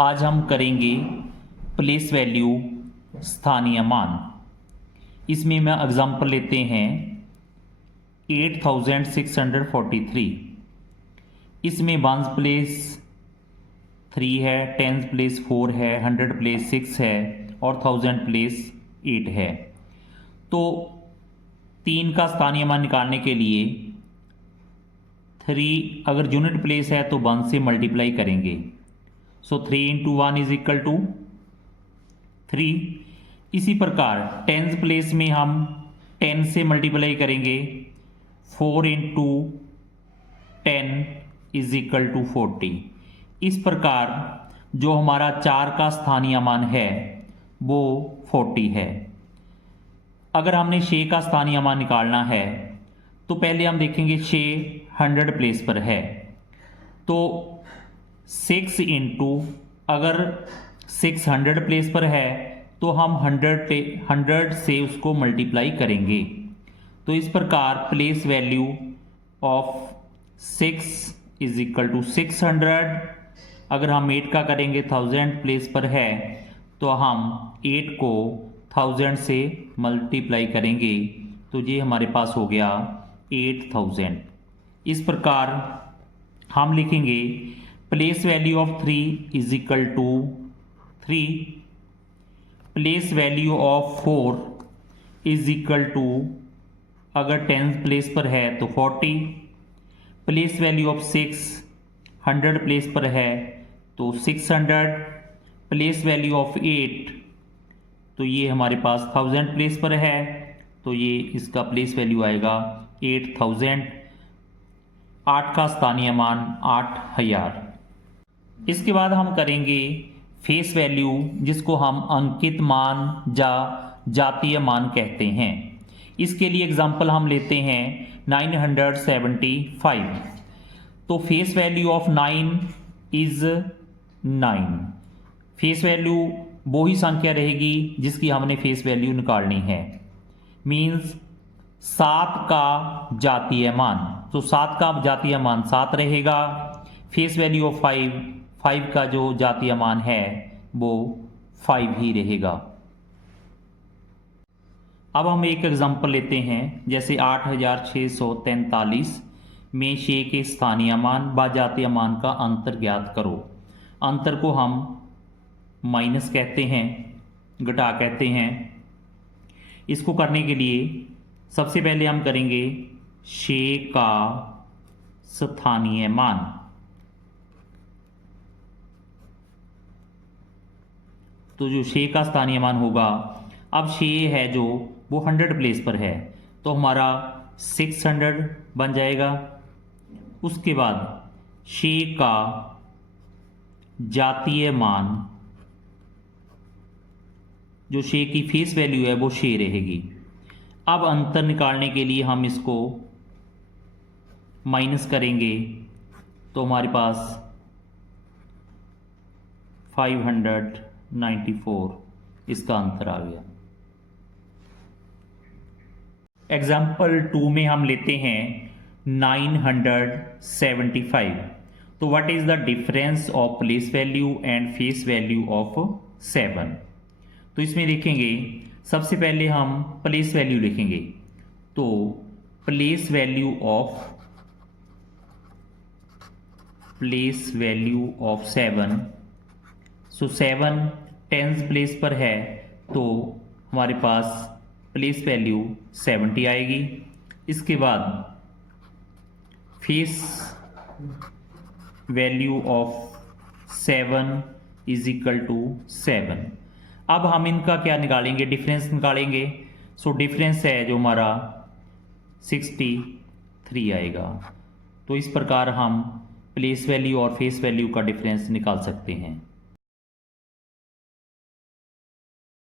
आज हम करेंगे प्लेस वैल्यू स्थानीय मान। इसमें मैं एग्जांपल लेते हैं 8643। इसमें वंस प्लेस 3 है, टेंस प्लेस 4 है, 100 प्लेस 6 है और 1000 प्लेस 8 है। तो 3 का स्थानीय मान निकालने के लिए 3 अगर यूनिट प्लेस है तो 1 से मल्टीप्लाई करेंगे। सो 3 × 1 इज इक्वल टू 3। इसी प्रकार टेंस प्लेस में हम 10 से मल्टीप्लाई करेंगे। 4 × 10 इज इक्वल टू 40। इस प्रकार जो हमारा 4 का स्थानीय मान है वो 40 है। अगर हमने 6 का स्थानीय मान निकालना है तो पहले हम देखेंगे 6 100 प्लेस पर है, तो 6 × अगर 600 प्लेस पर है तो हम 100 से उसको मल्टीप्लाई करेंगे। तो इस प्रकार place value of 6 is equal to 600। अगर हम 8 का करेंगे 1000 प्लेस पर है तो हम 8 को 1000 से मल्टीप्लाई करेंगे, तो ये हमारे पास हो गया 8000। इस प्रकार हम लिखेंगे place value of 3 is equal to 3। Place value of 4 is equal to अगर 10 प्लेस पर है तो 40। प्लेस वैल्यू ऑफ 6 100 प्लेस पर है तो 600। प्लेस वैल्यू ऑफ 8 तो ये हमारे पास 1000 प्लेस पर है, तो ये इसका प्लेस वैल्यू आएगा 8000। 8 का स्थानीय मान 8000। इसके बाद हम करेंगे फेस वैल्यू, जिसको हम अंकित मान या जातीय मान कहते हैं। इसके लिए एग्जांपल हम लेते हैं 975। तो face value of 9 is 9। Face value वो ही संख्या रहेगी जिसकी हमने फेस वैल्यू निकालनी है। मीन्स 7 का जातीय मान, तो 7 का जातीय मान 7 रहेगा। फेस वैल्यू ऑफ 5 का जो जातीय मान है वो 5 ही रहेगा। अब हम एक एग्जांपल लेते हैं, जैसे 8643 में 6 के स्थानीय मान व जातीय मान का अंतर ज्ञात करो। अंतर को हम माइनस कहते हैं, घटा कहते हैं। इसको करने के लिए सबसे पहले हम करेंगे 6 का स्थानीय मान। तो जो 6 का स्थानीय मान होगा, अब 6 है जो वो 100 प्लेस पर है तो हमारा 600 बन जाएगा। उसके बाद 6 का जातीय मान, जो 6 की फेस वैल्यू है वो 6 रहेगी। अब अंतर निकालने के लिए हम इसको माइनस करेंगे तो हमारे पास 594 इसका अंतर आ गया। एग्जाम्पल 2 में हम लेते हैं 975। तो what is the difference of place value and face value of 7। तो इसमें देखेंगे सबसे पहले हम प्लेस वैल्यू लिखेंगे। तो place value of 7, so 7 tens place पर है तो हमारे पास प्लेस वैल्यू 70 आएगी। इसके बाद face value of 7 is equal to 7। अब हम इनका क्या निकालेंगे, डिफरेंस निकालेंगे। सो डिफरेंस है जो हमारा 63 आएगा। तो इस प्रकार हम प्लेस वैल्यू और फेस वैल्यू का डिफरेंस निकाल सकते हैं।